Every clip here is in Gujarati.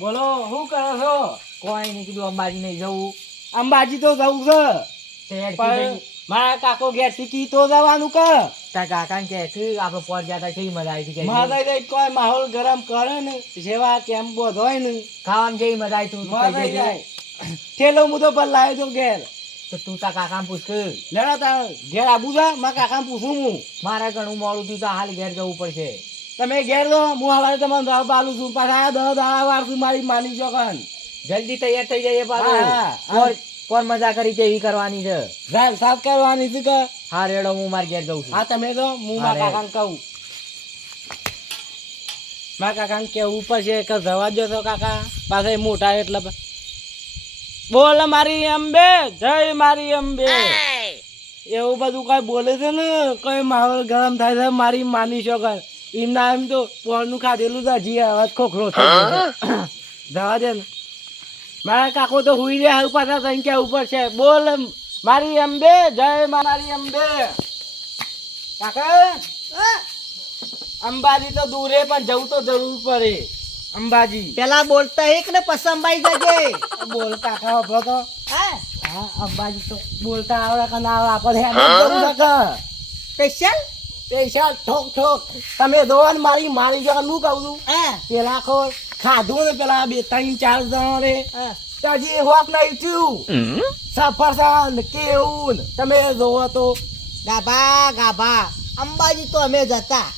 બોલો શું કરો છો? કોઈ નહીં, કીધું અંબાજી નહીં જવું. અંબાજી તો જવું છે પણ મારા કાકો ઘેર થી તો જવાનું કે તાર કાકા કે છે આપણે પોર જતા કેવી મજા આવી હતી. મારે કઈ કોઈ માહોલ ગરમ કરે ને જેવા કેમ બધો હોય ને ખાવામાં કેવી મજા આવી તું મજા આવી જાય. ઠેલો હું તો પર લાવ્યો તો ઘેર. તો તું તાર કાકા પૂછ કે લેડા તાર ઘેર આબુ છે મારા કાકા પૂછું હું. મારે ઘણું મોડું થયું તો હાલ ઘેર જવું પડશે. તમે ઘેર દો હું હવારે તમને રાવ પાલું છું પાછા 10 દાડા વાર છું મારી માની ચોકન. જલ્દી તૈયાર થઈ જઈએ હા, પાછું. કોણ મજા કરી તે એવી કરવાની છે. રાત સાફ કરવાની છે કે હા રેડો હું માર ઘેર જઉં છું. હા તમે તો હું મારા કાકાને કહું. મારા કાકાને કેવું પડશે કે જવા દો તો કાકા પાછા મોટા એટલે બોલ મારી અંબે જય મારી અંબે એવું બધું કઈ બોલે છે ને કઈ માહોલ ગરમ થાય છે મારી માની છોકર એમના એમ તો પોળનું ખાધેલું તો હજી અવાજ ખોખરો થઈ ગયો. જવા દે ને મારા કાકો તો હુઈ રહ્યા પાછા સંખ્યા ઉપર છે. બોલ મારી અંબે જય મારી અંબે. કાકા અંબાજી તો દૂરે પણ જવું તો જરૂર પડે. અંબાજી પેલા બોલતા એક ને પસંદ જજે. બોલ કાકા વાપરો તો હા હા અંબાજી તો બોલતા આવડે કે ના આવડે આપણે હેડ કરું કાકા સ્પેશિયલ પૈસા ઠોક ઠોક તમે જોવો ને મારી મારી જગા નું કહું છું. હા પેલા ખો ખાધું ને પેલા 2-3-4 જણા રે હા તાજી હોક નહીં થયું સફરસન કેવું ને તમે જોવો તો ગાભા અંબાજી તો અમે જતા.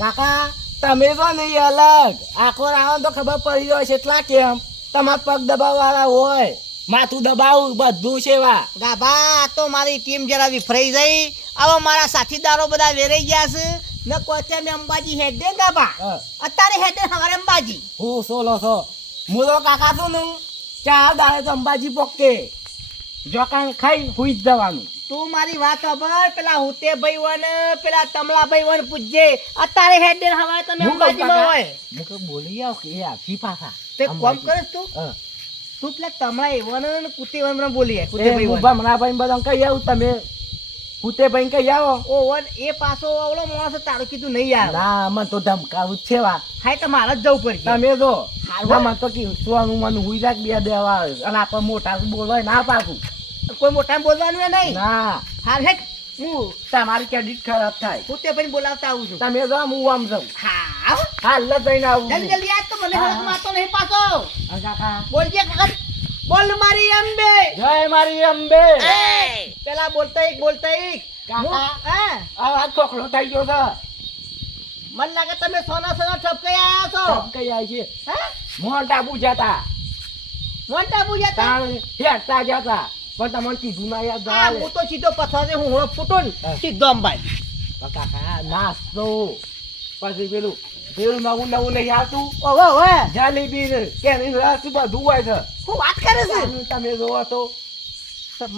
કાકા તમે તો નહીં અલગ આખો રાવણ તો ખબર પડી જાય છે એટલા કેમ તમારા પગ દબાવવાળા હોય માથું દબાવું બધું સેવા. ગાભા તો મારી ટીમ જરા વિફરાઈ જઈ. હવે મારા સાથીદારો બધા વેરાઈ ગયા છે ને કોચે મેં અંબાજી હેડ દે ગાભા. અત્યારે હેડ દે હવારે અંબાજી. હું સોલો છો હું તો કાકા છું ને 4 દાડે તો અંબાજી પોકે જોકાણ ખાઈ હુઈ જ જવાનું. તું મારી વાત સાંભળ. પેલા હુતે ભાઈ હોય ને પેલા તમલા ભાઈ હોય ને પૂછજે. અત્યારે હેડ દે હવારે તમે અંબાજીમાં હોય. હું તો બોલી આવ કે આખી પાછા તે કોમ કરે તું તું પેલા તમલા એવો ને કુતે એવો બોલી આય. કુતે ભાઈ હોય ભમરા ભાઈ બધા કઈ આવું તમે કુતે ભાઈ કઈ આવો ઓ વન એ પાછો આવલો માણસ તારું કીધું નહીં આવે. ના મને તો ધમકાવું જ છે વાત. હાય તો મારે જ જવું પડશે. તમે જો મને તો કીધું મને હુઈ જાક બે દેવા અને આપણે મોટા બોલો ના પાકું કોઈ મોટા બોલવાનું નહીં. ના હાલ હેક હું તમારી ક્રેડિટ ખરાબ થાય. કુતે ભાઈ બોલાવતા આવું છું. તમે જો હું આમ જાઉં હા હાલ જઈને આવું જલ્દી જલ્દી આજ તો મને હરખ મારતો નહીં પાછો. કાકા બોલજે કાકા બોલ મારી અંબે જય મારી અંબે. પેલા બોલતા એક કાકા હા આ ખોખલો થઈ ગયો છે. મને લાગે તમે સોના ઠપકાઈ આયા છો. કઈ આવી છે હા મોટા પૂજાતા મોટા પૂજા તાણ હેડતા જતા પણ તમને કીધું ના યાદ હા આવે. હું તો સીધો પથારે હું હોળો ફૂટો ને સીધો અંબાજી. કાકા નાસ્તો પછી પેલું નવું નહીં આવતું ઓહો ઓહો જલેબી ને કેરી રસ બધું હોય છે. હું વાત કરે છે. તમે જોવો તો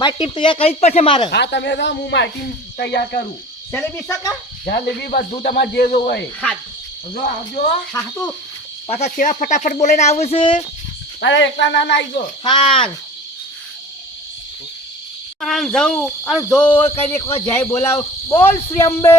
મારી ટીમ તૈયાર કરી જ પડશે મારે. હા તમે જો હું મારી ટીમ તૈયાર કરું. જલેબી સકા જલેબી બધું તમારે જે જોવું હોય હા જો આવજો. હા તું પાછા કેવા ફટાફટ બોલીને આવું છે. અરે એકલા ના આવજો. હાલ જવું અને જો કઈ કોઈ જય બોલાવ બોલ શ્રી અંબે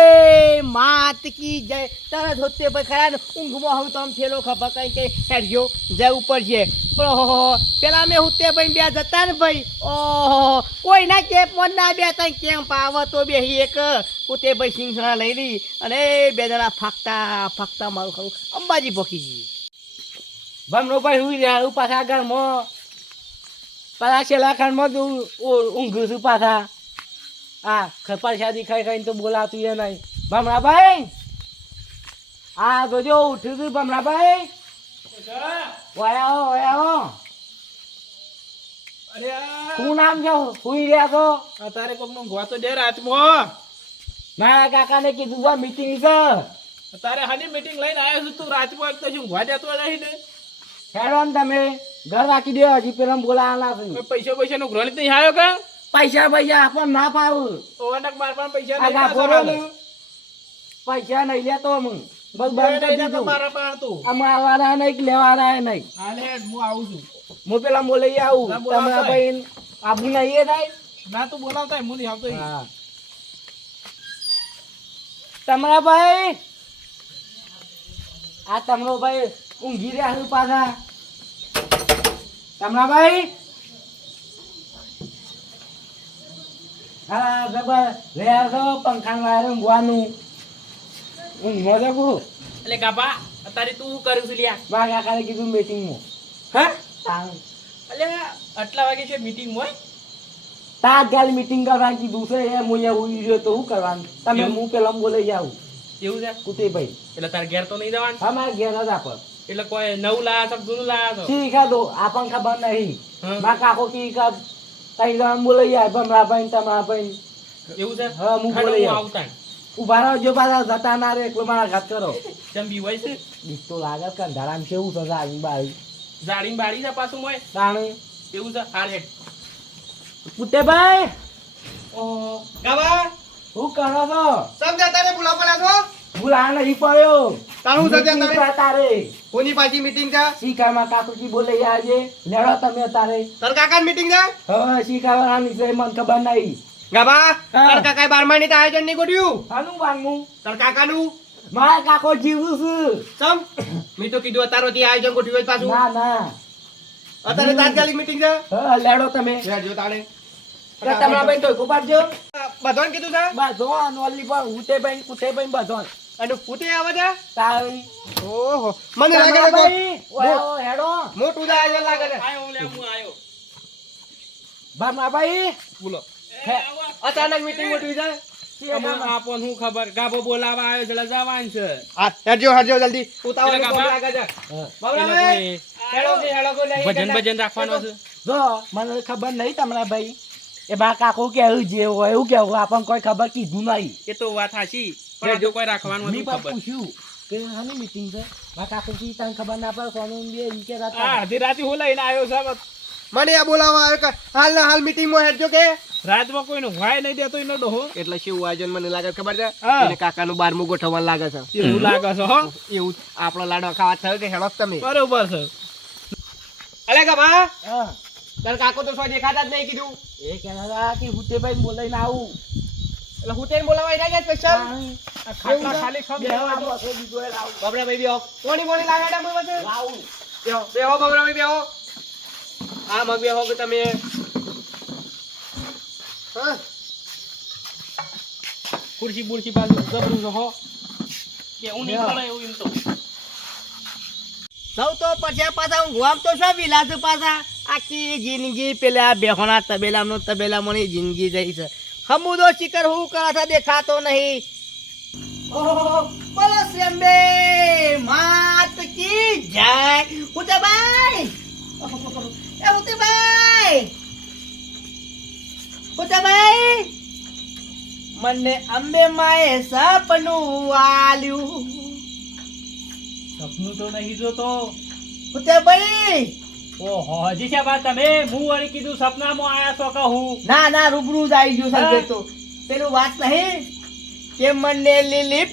માત કી જય. તરત હોતે પર ખરા ને ઊંઘમાં હું તો આમ થેલો ખબર કઈ કઈ હેડજો જય ઉપર છે પણ ઓહો પેલા મેં હુતે ભાઈ બે જતા ને ભાઈ ઓહો કોઈ ના કેપ મન ના બે તઈ કેમ પાવ તો બે એક હુતે ભાઈ સિંગસણા લઈ લી અને બે જણા ફાકતા મારું ખરું અંબાજી પોકી ગઈ. ભમરો ભાઈ હુઈ રહ્યા પાછા ઘરમાં પાછા છેલ્લા ખંડમાં ઊંઘું છું પાછા. હા પરસાદી ખાઈ ખાઈને તો બોલાતું એ નહીં. ભમરાભાઈ હા જોજો ઉઠ્યું છું ભમરાભાઈ. ઓયા શું નામ છે હુઈ રહ્યા છો? તારે કોક નું ગોતો દે રાતમાં. મારા કાકાને કીધુંว่าમીટિંગ છે. તારે હાની મીટિંગ લઈને આવ્યો છું તું રાતમાં તો શું ગવા દેતો નહીં ને. હેડો ને તમે ઘર રાખી દો હજી પેલા બોલાવાના છે. પૈસા નું ગ્રોલી નહીં આવ્યો કે પૈસા આપણને ના પાવું. ઓવરનાક માર પણ પૈસા આ નહીં ગાભોરો ને પૈસા નહીં લેતો હું બસ બંધ કરી દીધું. મારા પણ તું અમારા નહીં લેવાના નહીં. હાલે હું આવું છું. હું પેલા બોલાઈ આવું ના બોલાવતા તમારા ભાઈ આબુ નહીં એ થાય. ના તું બોલાવતા હું નહીં આવતો. હા તમારા ભાઈ આ તમારો ભાઈ ઊંઘી રહ્યા છું પાછા. કમલાભાઈ હા જબર રહ્યા છો પંખાનું વાયર ઊંઘવાનું ઊંઘમાં જગું એટલે ગાભા અત્યારે તું શું કરું છું લ્યા? મારા કાકાને કીધું મીટિંગમાં. હા તાણ એટલે આટલા વાગે છે મીટિંગ હોય? તાત્કાલિક મીટિંગ કરવાનું કીધું છે એ હું એવું રહ્યો તો શું કરવાનું તમે એવું? હું પેલા બોલાઈ જાઉં એવું છે? કુટીભાઈ એટલે તારે ઘેર તો નહીં જવાનું? હા મારા ઘેર જ આપો એટલે કોઈ નવું લાયા છો કે જૂનું લાયા છો? શીખા દો આપણને ખબર નહીં હા. મારા કાકો કી કા તઈ જણ બોલાઈ જાય ભમરાભાઈ તમારાભાઈ એવું છે? હા, હું હાલો, બોલાઈ હું આવું. આવતા ઉભા રહો જો પાછા જતા ના રે એકલો મારા ઘાત કરો ચંબી હોય છે બીક તો લાગે કે અંધારામ કેવું થશે આવી બાવી જાડીને બાળી છે પાછું મોય તાણે એવું છે હાર હેડ કુટેભાઈ ગાવા શું કરો છો સમજા તારે બોલાવ પડ્યા છો ભૂલા નહીં પડ્યો તારું સત્ય Meeting તારે? છે તારે કોની પાછી મીટિંગ છે શીખામાં કાકુજી બોલાઈ આજે લેડો તમે તારે તાર કાકા મીટિંગ છે હવે શીખાવાની છે મને ખબર નહીં ગાવા હા. તાર કાકાએ 12મા ની આયોજન નહીં ગોઠવ્યું આનું વાંગું તાર કાકાનું મારા કાકો જીવું છું સમ મેં તો કીધું અત્યારે થી આયોજન ગોઠવ્યું છે પાછું ના ના અત્યારે તાત્કાલિક મીટિંગ છે હા લેડો તમે લેજો તાણે તમારા ભાઈ તો પાડજો બધાને કીધું છે બધો નોલી પર ઉટેભાઈ કુટેભાઈ બધો અને ફૂટે આવે છે તારી ઓહો મને લાગે છે ભાઈ ઓય હેડો મોટું જ આયોજન લાગે છે આયો લે હું આયો ભાઈ બોલો હે. અચાનક મીટિંગ ગોઠવી છે તમને આપોને શું ખબર ગાભો બોલાવા આવ્યો છે એટલે જવાનું છે હા હરજો હરજો જલ્દી ઉતાવળ એટલે કોમ ગાભા. લાગે છે હા. બાબરાભાઈ હેડો કે હેડો કો નહીં ભજન ભજન રાખવાનું છે જો મને ખબર નહીં તમારા ભાઈ એ બા કાકો કેવું જે હોય એવું કેવું આપણને કોઈ ખબર કીધું નહીં એ તો વાત સાચી પણ આ તો કોઈ રાખવાનું મેં હતું પણ ખબર પૂછ્યું કે હાની મીટિંગ છે બા કાકો કી તને ખબર ના પડે સોનું બે ઈ કે રાત આ અડધી રાતે હું લઈને આવ્યો છે મને આ બોલાવા આવ્યો કે હાલ ના હાલ મીટિંગ માં હેડજો કે રાતમાં કોઈનું વાય નહીં દેતો એનો ડોહો એટલે શું આયોજન મને લાગે છે ખબર છે હા. એને કાકાનું 12મું ગોઠવવાનું લાગે છે એવું લાગે છે હો એવું આપણો લાડો ખાવા થયો કે હેડો તમે બરોબર છે અલે ગભા હા તાર કાકો તો સો દેખાતા જ નહીં કીધું એ કહેતા કે હુટેભાઈ બોલાઈને આવું એટલે હું તેને બોલાવા આવી ગયા સ્પેશિયલ આ ખાટલા ખાલી ખમ બે દેવા આવો, આખો બીજો એ લાવું. બબરાભાઈ બેહો કોની લાગે છે મને વચ્ચે લાવું. બેહો બેહો બબરાભાઈ બેહો આ મગ બેહો કે તમે હા ખુરશી બુરશી પાછું જબરું છે હો કે હું નહીં પડે એવું એમ તો સૌ તો પછી પાછા હું ગોમ તો શું વિલાસ પાછા આખી જિંદગી પેલા બેહોના તબેલામાં જિંદગી જઈ છે હમુદો શિખર હું કરા દેખાતો નહીં ઓહો બોલો શ્રેમ્બે માત કી જય ઉતેભાઈ એ ઉતેભાઈ ઉતેભાઈ મને અંબે માએ સપનું આલ્યું સપનું તો નહીં જોતો ઉતેભાઈ ઓહો હજી છે બા તમે હું વળી કીધું સપનામાં આયા છો કહું ના ના રૂબરૂ જ આવી ગયું હા. સંજય તો પેલું વાત નહીં કે મને લીલી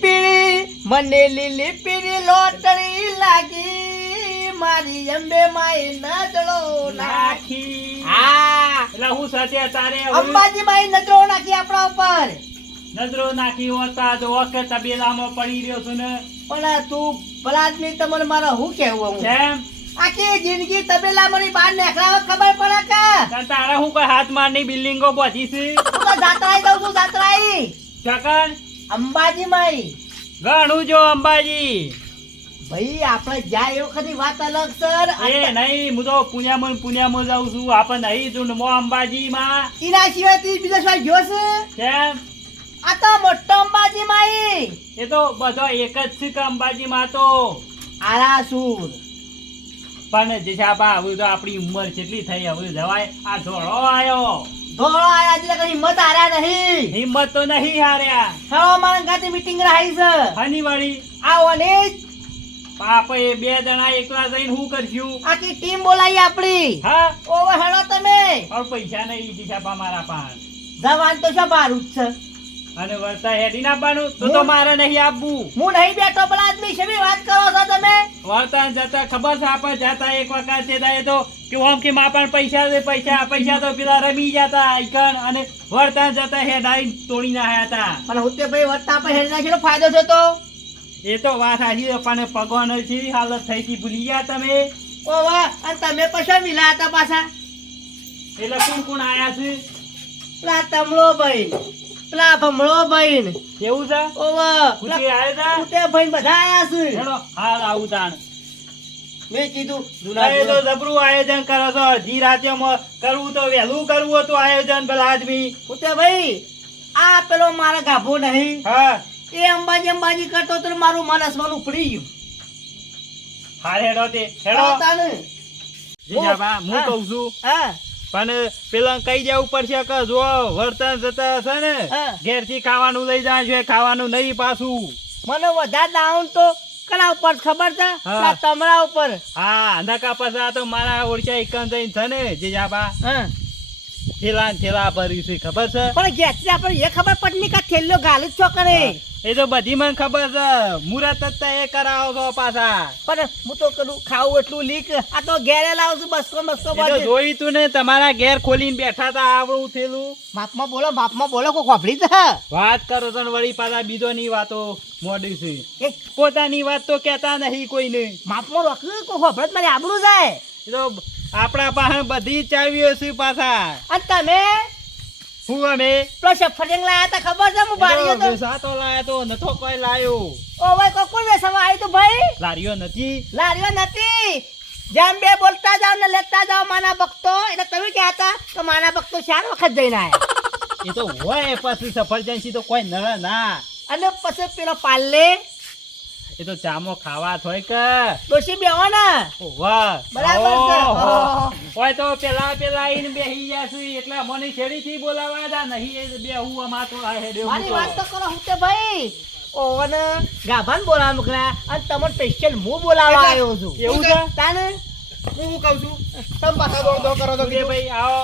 પીળી લોટરી લાગી મારી અંબે માએ નજરો નાખી નાખી હા એટલે હું સાથે તારે અંબાજી માએ નજરો નાખી આપણા ઉપર નજરો નાખી હોતા જો કે તબેલામાં પડી રહ્યો છું ને પણ આ તું ભલા આદમી તમને મારે હું કહેવું હું કેમ આખી જિંદગી તબેલા મારી બહાર નીકળાવ ખબર પડે કે તાર તારે હું કોઈ હાથ મારની બિલ્ડિંગો પહોંચી છે હું તો જાત્રાઈ દઉં છું જાત્રાઈ ચકન અંબાજી માઈ ઘણું જો અંબાજી ભાઈ આપણે જાય એ વખતની વાત અલગ સર એ નહીં હું તો પુણ્યામાં જાઉં છું આપણે નહીં ઝુંડમો અંબાજીમાં એના સિવાય તી બીજો શું ગયો છે કેમ આ તો મોટો અંબાજી માઈ એ તો બધો એક જ છે કે અંબાજીમાં તો આરાસુર પણ જે છે આપા હવે તો આપણી ઉંમર કેટલી થઈ હવે જવાય આ ધોળો આયો ધોળો આયા એટલે કઈ હિંમત હાર્યા નહીં હિંમત તો નહીં હાર્યા હવે મારા ગાતી મીટિંગ રાહી છે હની વાળી આવો ને આપણે એ બે જણા એકલા જઈને શું કરશું આખી ટીમ બોલાવી આપણી હા ઓવે હેડો તમે और પૈસા નહીં જીસાપા મારા પાન જવાન તો શું મારું જ છે અને વર્તા હેડી નાખવાનું તો મારે નહીં આપવું હું નહીં બેઠો પેલા આદમી છે વાત કરો છો તમે વર્તા જતા ખબર છે આપણે જતા એક વખત છે એ તો કે ઓમ કે માપણ પૈસા દે પૈસા તો પેલા રમી જતા આઈકન અને વર્તા જતા હેડાઈ તોડી નાખ્યા હતા પણ હું તે ભાઈ વત્તા પર હેડ નાખેલો ફાયદો થતો એ તો વાત સાચી છે, પણ ભગવાન જેવી હાલત થઈ હતી ભૂલી ગયા તમે. ઓ વાહ, અને તમે પછી મિલા હતા પાછા? એટલે કોણ આયા છે? પેલા તમળો ભાઈ, પેલા ભમળો ભાઈ, કેવું છે? ઓ વાહ, પૂછી આયા તા? ઉતે ભાઈ બધા આયા છે. હેડો, હાલ આવું તાણ. મેં કીધું તમે તો જબરું આયોજન કરો છો. અડધી રાતે કરવું તો વહેલું કરવું હતું આયોજન પેલા આદમી. ઉતે ભાઈ, આ પેલો મારા ગાભો નહીં, હા, એ અંબાજી કરતો તો મારું મન અસમાન ઉપડી ગયું. હાલ હેડો તે હેડો. હા, તાને. જીજાબા, હું હા. કહું છું હા, પણ પેલા કઈ જવું પડશે કે જો વર્તન જતા હશે ને હા. ઘેરથી ખાવાનું લઈ જાય છે, ખાવાનું નહીં પાછું. મને વધારે ડાઉન તો કલા ઉપર ખબર છે? હા. પેલા તમરા ઉપર. હા, નકા પાછા આ તો મારા ઓળખ્યા એકન થઈને છે ને જીજાબા, હા. થેલા ને થેલા ભર્યું છે, ખબર છે? પણ ગેસથી આપણે એ ખબર પડની કે થેલ્લો ગાલી જ છો કરે. એ તો બધી મને ખબર છે. મુહૂર્ત જ તો એ કરાવો છો પાછા. પણ હું તો કરું ખાવું એટલું લીક, આ તો ઘેરે લાવું છું બસકો એ તો જોયું તું ને, તમારા ઘેર ખોલીને બેઠા તા આવડું થેલું. બાપમાં બોલો કોઈ ખોભરી છે. વાત કરો છો ને વળી પાછા બીજોની વાતો મોડી છે. એ પોતાની વાત તો કહેતા નહીં કોઈને. માપમાં રોકવું કોઈ ખોભરત મારી આબરૂ જાય. એ તો આપણા પાસે બધી જ ચાવીઓ છે પાછા. અને તમે હું અમે પેલો સફરજન લાયા તા ખબર છે? હું બારીઓ તો સાતો લાયો તો નતો કોઈ લાયો. ઓ ભાઈ કોણ વેસમાં આવ્યું તું ભાઈ? લારીઓ નથી. લારીઓ નથી. જેમ બે બોલતા જાવ ને લેતા જાવ માના ભક્તો, એટલે તમે ક્યાં હતા તો માના ભક્તો 4 વખત જઈને આયા. એ તો હોય પછી સફરજન થી તો કોઈ નળ ના. અને પછી પેલો પાલ્લે એ તો ચામો ખાવા થોય કે. ડોશી બેહો ને. વાહ, બરાબર છે. ઓહો. હોય તો પેલા આઈને બેહી જાશું એટલે મને છેડીથી બોલાવા તા નહીં. એ બેહું અમાર તો આ હેડે મારી વાત તો કરો હું તે ભાઈ. ઓને ગાભાન બોલાવા મોકલ્યા અને તમને સ્પેશિયલ હું બોલાવા આવ્યો છું. એવું છે? તાને હું કહું છું તમે પાછા દોડ કરો તો કે ભાઈ આવો.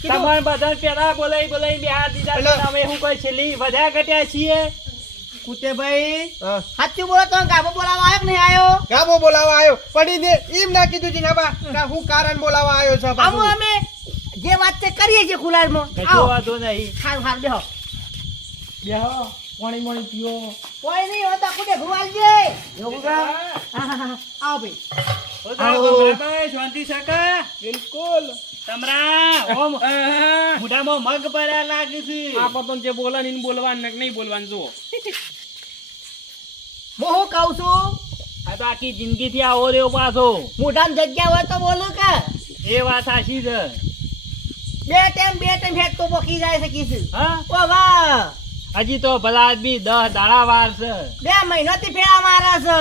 કીધું. તમારે બધા પેલા બોલાઈ બેહાર દીધા એટલે- છે. અમે શું કોઈ છેલ્લી વધ્યા ઘટ્યા છીએ? કુતે ભાઈ સાચું બોલો તો ગાભો બોલાવા આવ્યો કે નહીં આવ્યો? ગાબો બોલાવા આવ્યો પડી દે એમ ના કીધું જીનાબા કે હું કારણ બોલાવા આવ્યો છે આમ અમે જે વાત છે કરીએ છીએ ખુલારમાં. કશો આવો વાંધો નહીં. હાર બેહો. બેહો, પાણી પીઓ. કોઈ નહીં હોતા કુતે ભુવાલજે. એવું છે? હા, હા, હા. આવો ભાઈ. બરાબર, શાંતિ સકા? બિલકુલ તમરા ઓમ મોઢામાં મગ ભર્યા લાગે છે. જે બોલાની બોલવાનું નહીં બોલવાનું જુઓ હું શું કહું છું? આ તો આખી જિંદગીથી આવો રહ્યો પાછો. મોઢામાં જગ્યા હોય તો બોલું કે એ વાત સાચી છે. બે ટાઈમ હેડ તો બોકી જાય છે કીધું. હા, ઓ વાહ, હજી તો ભલા આદમી 10 દાડા વાર છે. 2 મહિનાથી ફેરા મારે છે.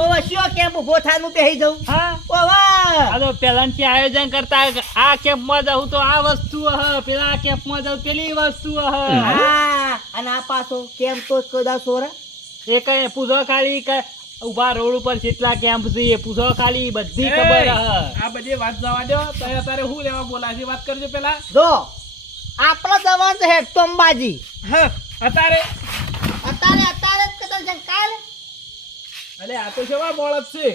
ઓ વસ્યો કેમ ઉભો થાનું બેહી જવું. હા, ઓ વાહ, આ તો પહેલાથી આયોજન કરતા આ કેમ્પમાં જવું તો આ વસ્તુ હ, પેલા કેમ્પમાં જવું પેલી વસ્તુ હ. હા, અને આ પાછો કેમ તો કદા સોરા. એ કઈ પૂછો ખાલી કે ઉભા રોડ ઉપર કેટલા કેમ્પ છે એ પૂછો ખાલી, બધી ખબર હ. આ બધી વાત જવા દો અત્યારે હું લેવા બોલાશે વાત કરજો પેલા જો આપણો જવાન છે હેડ તો અંબાજી. હા અત્યારે અત્યારે જ કદા છે કાલ અલે આ તો કેવા બોળત છે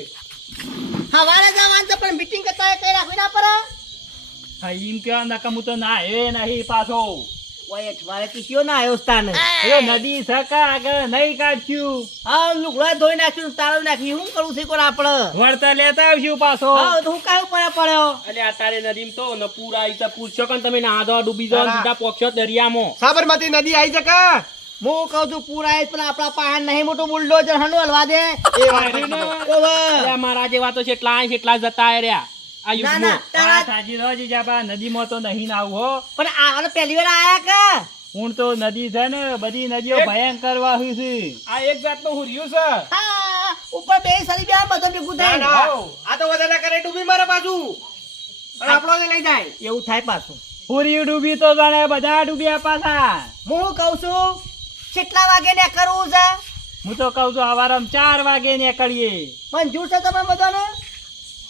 હવારે જવાન છે પણ મીટિંગ કરતા કઈ રાખવી ના પડે. હા, એમ કેવા નકમ હું તો ના એ નહીં પાછો. ઓય અઠવાડિયે કિસ્યો ના આવ્યો સ્થાને. એ નદી સકા આગળ નહીં કાઢ્યું. હા, લુગડા ધોઈ નાખ્યું, તાળું નાખ્યું, શું કરવું છે કોણ આપણે? વળતા લેતા આવશું પાછો. હા, તો હું કાયું પડ્યો. એટલે અત્યારે નદીમાં તો ન પૂર આવી તો પૂછશો કે તમે નાહવા ડૂબી જાઓ ને સીધા પોક્ષો દરિયામાં. સાબરમતી નદી આવી જકા હું કહું છું પૂરા એ પણ આપણા પહાડ નહીં મોટું બુલડોઝર હંડો હલવા દે. એ વાત અરે ના. ઓવે. એટલે મારા જેવા તો કેટલા આય કેટલા જતા રહ્યા આ ના યુગમાં. ના આ તારા સાજી રહો જીજાબા, નદીમાં તો નહીં નાવું હો. પણ આ પહેલી વાર આયા કે હું તો નદી છે ને બધી નદીઓ ભયંકર વાહી છે. આ એક જાતનું હુર્યું છે હા, ઉપર બે સરી બે બધો ભેગું ના, થાય. ના. આ તો વધારે કરે ડૂબી મારે પાછું અને આપણો ને લઈ જાય એવું થાય પાછું. પૂરી ડૂબી તો જાણે બધા ડૂબ્યા પાછા. હું કહું છું કેટલા વાગે ને કરવું છે? હું તો કઉ છું સવારમાં 4 વાગે નીકળીએ. મંજૂર છે તમે બધાને?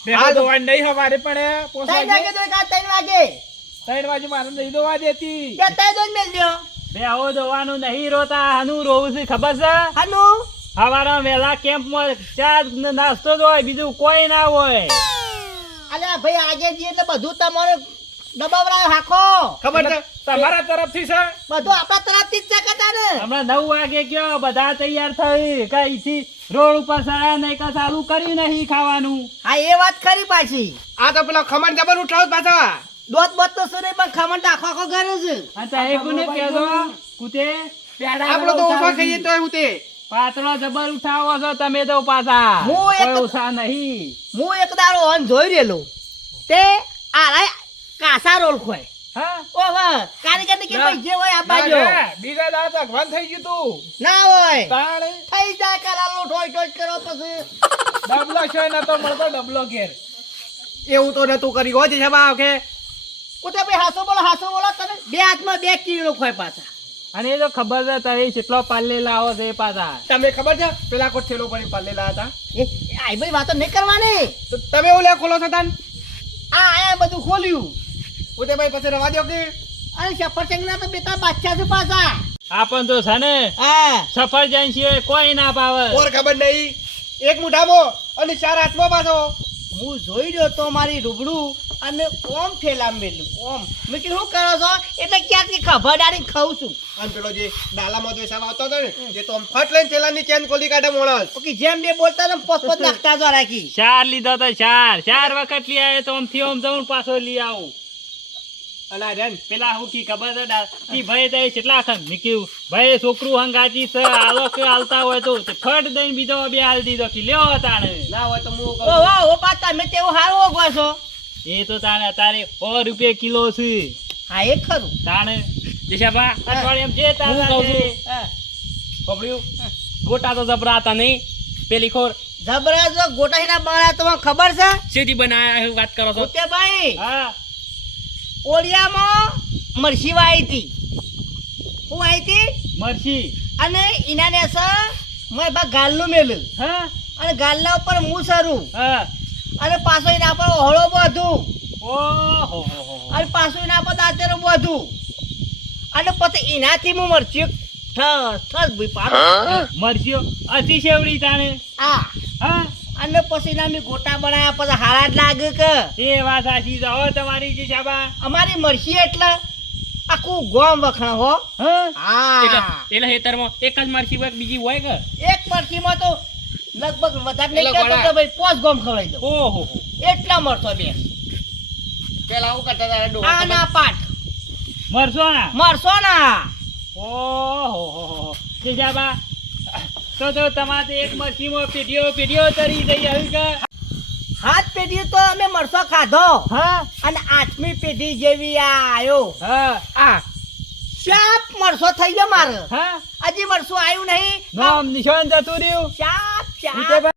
ભેગો દોવા નહીં હવારે પડે 3 વાગે તો એકાદ 3 વાગે 3 વાગે મારે નહીં દોવા દેતી બે ત્રણ દોજ મેલ દ્યો. બેહો દોવાનું નહીં રોતા, આનું રોવું છે ખબર છે? હાનું સવારમાં વહેલા કેમ્પમાં ચા ને નાસ્તો જ હોય, બીજું કોઈ ના હોય. અલ્યા ભાઈ આજે જઈએ એટલે બધું તમારે દબાવરાયો હાખો. ખબર છે તમારા તરફથી છે બધું આપણા તરફથી જ ચકતા ને. હમણાં 9 વાગે ગયો બધા તૈયાર થઈ કઈ થી રોડ ઉપર સળ્યા નહીં કે ચાલુ કર્યું નહીં ખાવાનું. હા એ વાત ખરી પાછી. આ તો પેલો ખમણ જબર ઉઠાવ પાછા દોત બત તો શું નહીં પણ ખમણ તો આખો આખો ઘરે છે. અને તારે કોને કહેજો કુતે આપણો તો ઓછો ખાઈએ તોય હું તે પાતળો જબર ઉઠાવો છો તમે તો પાછા હું એક- કોઈ ઓછા નહીં. હું એક દાડો અન જોઈ રહેલો તે આરાય કાસા રોલ ખોય. હા ઓ વાહ કારીગર ને કે ભાઈ જે હોય આ બાજુ બીજા દાંત અગવાન થઈ ગયું તું ના હોય તાણે થઈ જાય કલાલો ઠોય ઠોય કરો પછી ડબલો છે ને તો મળતો ડબલો ઘેર એવું તો નતું કરી હો છે બા કે પોતે ભાઈ હાસો બોલો તમે બે હાથમાં 2 કિલો ખોય પાછા. અને એ તો ખબર છે તારે કેટલો પાલે લાવો છે એ પાછા. તમને ખબર છે પેલા કોઈ થેલો પડી પાલેલા હતા એ આઈ બધી વાતો નહીં કરવાની. તો તમે ઓલે ખોલો છો તાન આ આયા બધું ખોલ્યું ઉતે ભાઈ પછી રવા દો કે અને સફરજન ના તો બેટા બાદશાહ છે પાછા. આપણ તો છે ને હા સફરજન સિવાય કોઈ ના પાવે. ઓર ખબર નહીં એક મુઠામાં અને 4 હાથમાં પાછો હું જોઈ રહ્યો તો મારી રૂબરૂ અને ઓમ ઠેલા મેલું ઓમ મેં કીધું શું કરો છો એટલે ક્યાંથી ખબર ડાળી ખાઉં છું. અને પેલો જે ડાલામાં વેસાવા આવતો હતો ને જે તો આમ ફટ લઈને થેલાની ચેન ખોલી કાઢે મોણસ ઓકે જેમ બે બોલતા ને પોત પોત નાખતા જો રાખી. 4 લીધો તો 4 વખત લઈ આવ્યો તો આમથી આમ જવું પાછો લઈ આવું. અને આ રેન પેલા હું કી ખબર છે કી ભાઈ તે કેટલા ખમ નીકળ્યું ભાઈ છોકરું હંગાજી છે આલો કે હાલતા હોય તો તે ફટ દઈને બીજો બે હાલ દીધો કે લ્યો તાણે. ના હોય તો હું ઓ કહું વાહ ઓ બા તમે તેવું હારું ઓગવા છો. એ તો તારે 100 રૂપિયા કિલો છે હા એ ખરું. તાણે દિશાબા અઠવાડિયામાં જે તારા હું કહું છું. છે. હા. પકડ્યું ગોટા તો જબરા હતા નહીં પેલી ખોર જબરા જો ગોટાહીના બળા તમને ખબર છે શેથી બનાયા એ વાત કરો છો પોતે ભાઈ હા ઓળિયામાં મરસી વાઈ હતી. હું આવી હતી મરસી અને ઈનાને સર મેં બા ગાલનું મેલું હા અને ગાલના ઉપર હું સરું હા અને પાછો એના પર ઓહળો બધું ઓહો અને પાછું એના પર દાંતેરું બધું અને પછી એનાથી હું મરચી ઠસ ઠસ ભઈ પાડું. મરસીઓ અતિ શેવડી તાણે આ હા અને પછી એના મેં ગોટા બનાવ્યા પછી હારા જ લાગે કે એ વાત સાચી છે હો તમારી દિશાબા. અમારી મરસી એટલે આખું ગોમ વખણા હો. હા હા એટલે હેતરમાં એક જ મારસી હોય કે બીજી હોય કે એક મરસીમાં તો લગભગ વધારે નહીં એટલે કહેતો ગોળા. કે ભાઈ 5 ગોમ ખવડાવી દઉં ઓહો એટલા મરતો બે પેલા આવું કરતા હતા ડોહા આ ના પાઠ મરસો ના મરસો ના ઓહો દિશાબા તો તમારે એક મરસીમાં પેઢીઓ તરી જઈ આવી કે 7 પેઢી તો અમે મરસો ખાધો હા અને 8મી પેઢી જેવી આ આયો હા આ શાપ મરસો થઈ ગયો મારે હા હજી મરસો આવ્યું નહીં નામ નિશાન જતું રહ્યું શાપ ઉતે શાપ